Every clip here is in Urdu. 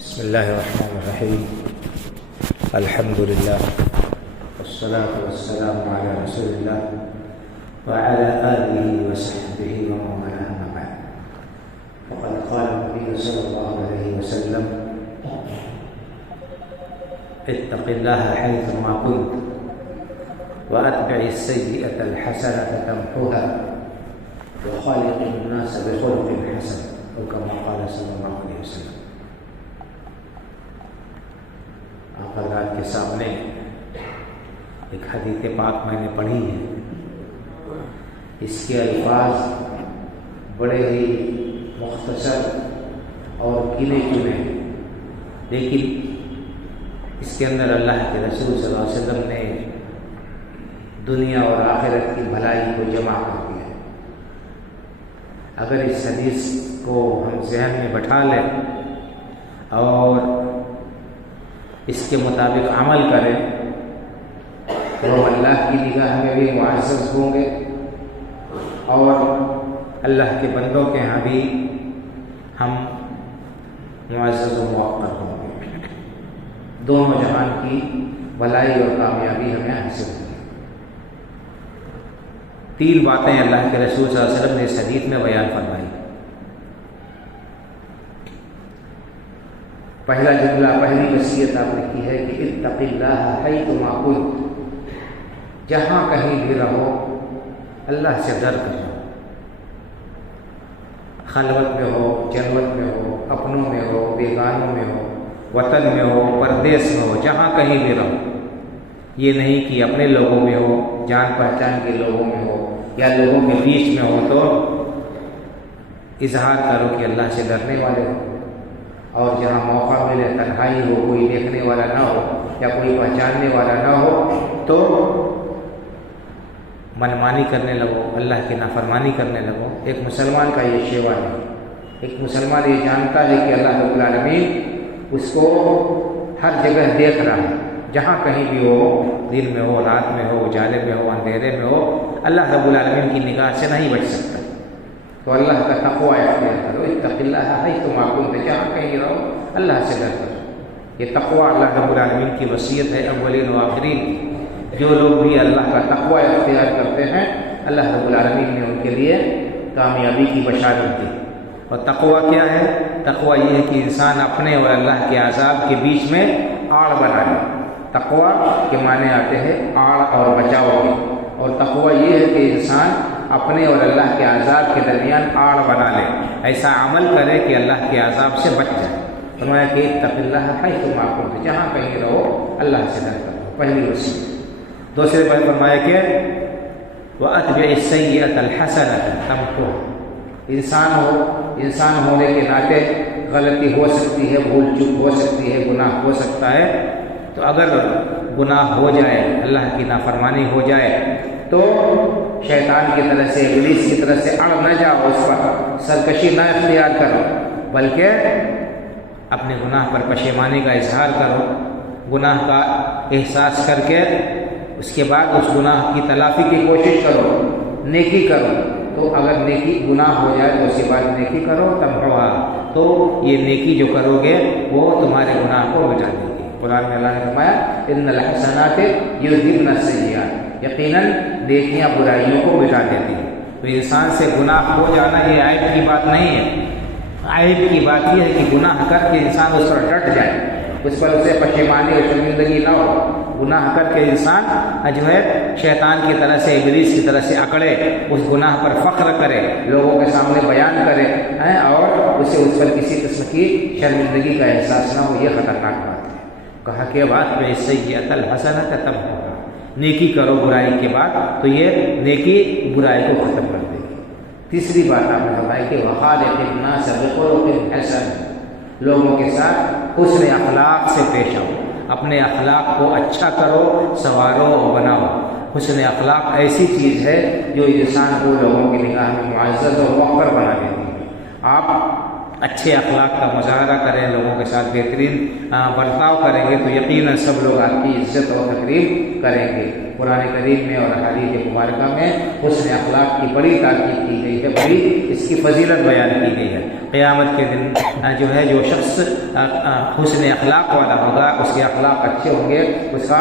بسم الله الرحمن الرحيم. الحمد لله والصلاة والسلام على رسول الله وعلى آله وصحبه ومن والاه أما بعد. وقد قال النبي صلى الله عليه وسلم: اتق الله حيثما كنت وأتبع السيئة الحسنة تمحها وخالق الناس بخلق حسن، أو كما قال صلى الله عليه وسلم. حضرات کے سامنے ایک حدیث پاک میں نے پڑھی ہے. اس کے الفاظ بڑے ہی مختصر اور گنے چنے، لیکن اس کے اندر اللہ کے رسول صلی اللہ علیہ وسلم نے دنیا اور آخرت کی بھلائی کو جمع کر دیا. اگر اس حدیث کو ہم ذہن میں بٹھا لیں اور اس کے مطابق عمل کریں تو اللہ کی نگاہ میں بھی معزز ہوں گے اور اللہ کے بندوں کے ہاں بھی ہم معزز و موقر ہوں گے. دونوں جہان کی بھلائی اور کامیابی ہمیں حاصل ہوگی. 3 باتیں اللہ کے رسول صلی اللہ علیہ وسلم نے اس حدیث میں بیان فرمائی. پہلا جملہ، پہلی وصیت آپ نے کی ہے کہ اتق اللہ حیثما کنت، جہاں کہیں بھی رہو اللہ سے ڈر کر رہو. خلوت میں ہو، جلوت میں ہو، اپنوں میں ہو، بیگانوں میں ہو، وطن میں ہو، پردیس میں ہو، جہاں کہیں بھی رہو. یہ نہیں کہ اپنے لوگوں میں ہو، جان پہچان کے لوگوں میں ہو یا لوگوں کے بیچ میں ہو تو اظہار کرو کہ اللہ سے ڈرنے والے ہو، اور جہاں موقع ملے تنہائی ہو، کوئی دیکھنے والا نہ ہو یا کوئی پہچاننے والا نہ ہو تو منمانی کرنے لگو، اللہ کی نافرمانی کرنے لگو. ایک مسلمان کا یہ شیوا ہے. ایک مسلمان یہ جانتا ہے کہ اللہ رب العالمین اس کو ہر جگہ دیکھ رہا ہے، جہاں کہیں بھی ہو، دن میں ہو، رات میں ہو، اجالے میں ہو، اندھیرے میں ہو، اللہ رب العالمین کی نگاہ سے نہیں بچ سکتا. تو اللہ کا تقوی اختیار کرو. اتق اللہ حیثما کنت، جہاں کہیں رہو اللہ سے ڈر کرو. یہ تقوی اللہ رب العالمین کی وصیت ہے اولین و آخرین کی. جو لوگ بھی اللہ کا تقوی اختیار کرتے ہیں اللہ رب العالمین نے ان کے لیے کامیابی کی بشارت دی. اور تقوی کیا ہے؟ تقوی یہ ہے کہ انسان اپنے اور اللہ کے عذاب کے بیچ میں آڑ بنا لے. تقوی کے معنی آتے ہیں آڑ اور بچاؤ کے، اور تقوی یہ ہے کہ انسان اپنے اور اللہ کے عذاب کے درمیان آڑ بنا لے، ایسا عمل کرے کہ اللہ کے عذاب سے بچ جائے. فرمایا کہ اتق اللہ حیثما کنت، جہاں کہیں رہو اللہ سے ڈر کرو. پہلی وصیت. دوسرے پر فرمایا کہ وَأَتْبِعِ السَّيِّئَةَ الْحَسَنَةَ تَمْحُوهَا. انسان ہونے کے ناطے غلطی ہو سکتی ہے، بھول چوک ہو سکتی ہے، گناہ ہو سکتا ہے. تو اگر گناہ ہو جائے، اللہ کی نافرمانی ہو جائے تو شیطان کی طرف سے، ابلیس کی طرف سے اڑ نہ جاؤ، اس پر سرکشی نہ اختیار کرو، بلکہ اپنے گناہ پر پشیمانی کا اظہار کرو. گناہ کا احساس کر کے اس کے بعد اس گناہ کی تلافی کی کوشش کرو، نیکی کرو. تو اگر نیکی گناہ ہو جائے تو اس کے بعد نیکی کرو تمحوہا، تو یہ نیکی جو کرو گے وہ تمہارے گناہ کو مٹا دے گی. قرآن میں اللہ نے فرمایا ان الحسنات یذہبن السیئات، یقیناً نیکیاں برائیوں کو مٹا دیتی ہیں. تو انسان سے گناہ ہو جانا یہ عیب کی بات نہیں ہے. عیب کی بات یہ ہے کہ گناہ کر کے انسان اس پر ڈٹ جائے، اس پر اسے پشیمانی اور شرمندگی نہ ہو. گناہ کر کے انسان جو ہے شیطان کی طرح سے، ابلیس کی طرح سے اکڑے، اس گناہ پر فخر کرے، لوگوں کے سامنے بیان کرے اور اسے اس پر کسی قسم کی شرمندگی کا احساس نہ ہو. یہ خطرناک بات ہے. کہا کہ وَأَتْبِعِ السَّيِّئَةَ الْحَسَنَةَ تَمْحُوهَا، نیکی کرو برائی کے بعد تو یہ نیکی برائی کو ختم کر دے گی. تیسری بات آپ نے بتائی کہ وَخَالِقِ النَّاسَ بِخُلُقٍ حَسَنٍ، لوگوں کے ساتھ حسن اخلاق سے پیش آؤ، اپنے اخلاق کو اچھا کرو، سنوارو اور بناؤ. حسن اخلاق ایسی چیز ہے جو انسان کو لوگوں کی نگاہ میں معزز اور موقر بنا دیتی ہے. آپ اچھے اخلاق کا مظاہرہ کریں، لوگوں کے ساتھ بہترین برتاؤ کریں گے تو یقیناً سب لوگ آپ کی عزت اور تقریب کریں گے. قرآن کریم میں اور حدیث مبارکہ میں حسن اخلاق کی بڑی تاکید کی گئی ہے، بڑی اس کی فضیلت بیان کی گئی ہے. قیامت کے دن جو ہے جو شخص حسن اخلاق والا ہوگا، اس کے اخلاق اچھے ہوں گے، اس کا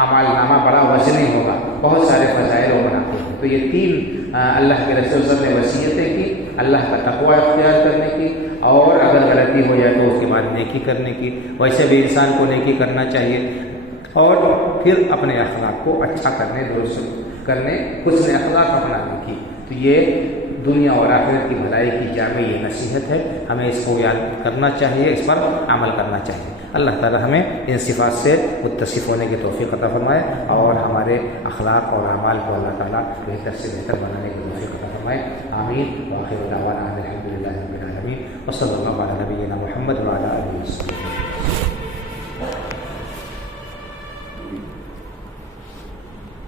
اعمال نامہ بڑا وزنی ہوگا، بہت سارے فضائل وہ بناتے ہیں۔ تو یہ تین اللہ کے رسول صلی اللہ علیہ وسلم نے وصیتیں کی، اللہ کا تقوی اختیار کرنے کی، اور اگر غلطی ہو جائے تو اس کے بعد نیکی کرنے کی۔ ویسے بھی انسان کو نیکی کرنا چاہیے، اور پھر اپنے اخلاق کو اچھا کرنے، درست کرنے، حسن اخلاق اپنانے کی۔ تو یہ دنیا اور آخرت کی بھلائی کی جامع یہ نصیحت ہے، ہمیں اس کو یاد کرنا چاہیے، اس پر عمل کرنا چاہیے۔ اللہ تعالی ہمیں ان صفات سے متصف ہونے کی توفیق عطا فرمائے، اور ہمارے اخلاق اور اعمال کو اللہ تعالیٰ بہتر سے بہتر بنانے کی توفیق عطا فرمائے۔ آمین۔ وآخر دعوانا الحمد للہ رب العالمین، وصلی اللہ علی نبینا محمد وعلی آلہ وصحبہ۔